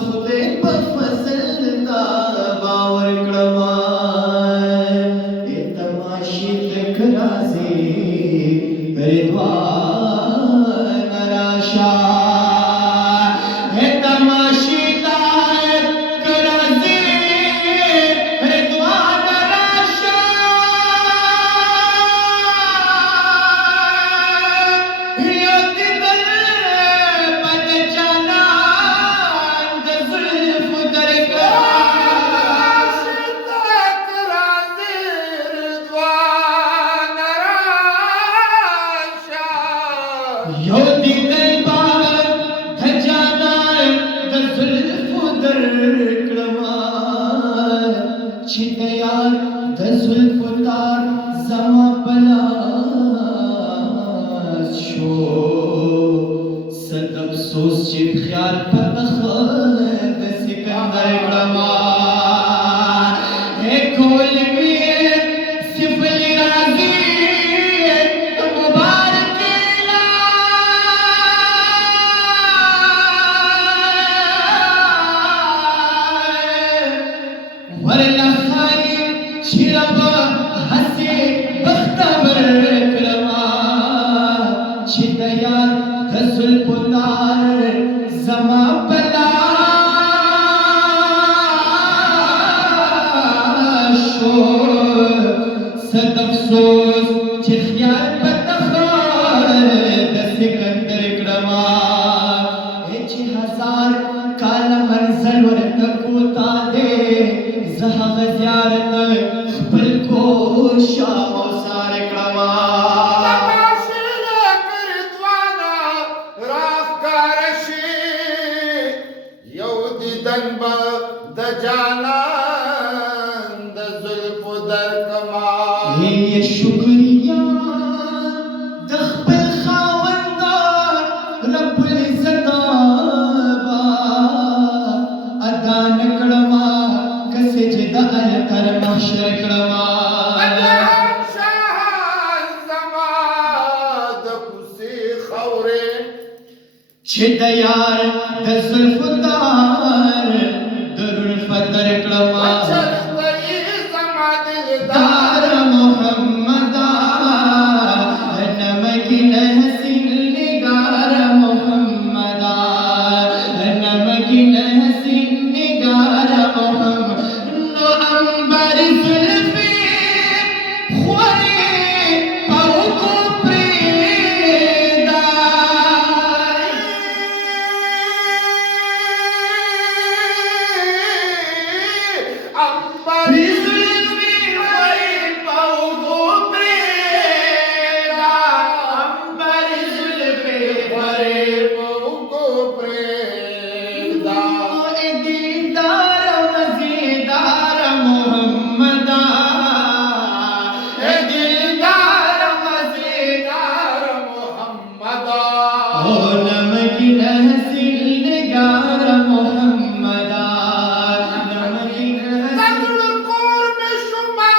خدای په فضل تا باور کړما تماشې تک راځي رضوان راشه تماشې تک راځي رضوان راشه یو دیدل بد جانان د زلفو درګه یو دیدل باد د جانان د زلفو درکړما چې د یار د زلفو تار زما په لاس شو صد افسوس چې خیال په تخه د سکندر کړما کول مې سفل راځي ورنه خاي چې رب هسې بختور کړما چې د یار د زلفو تار زما په لاس شو صد افسوس چې خیال په تخه د سکندر کړما چې هزار کاله منزل ورته کوتا دی زه هغه زیارت خپل کوشا اوسار کړما تماشې لکه رضوانه راښکاره شي یو دیدن به د جانان د زلفو درکما یې شکریا د خپل خاوند رب العزت با ادا نکړما کسې چې د الکر محشر کړما شاه زما د کوڅې خاورې چې د یار د زلفو تار د الفت درکړما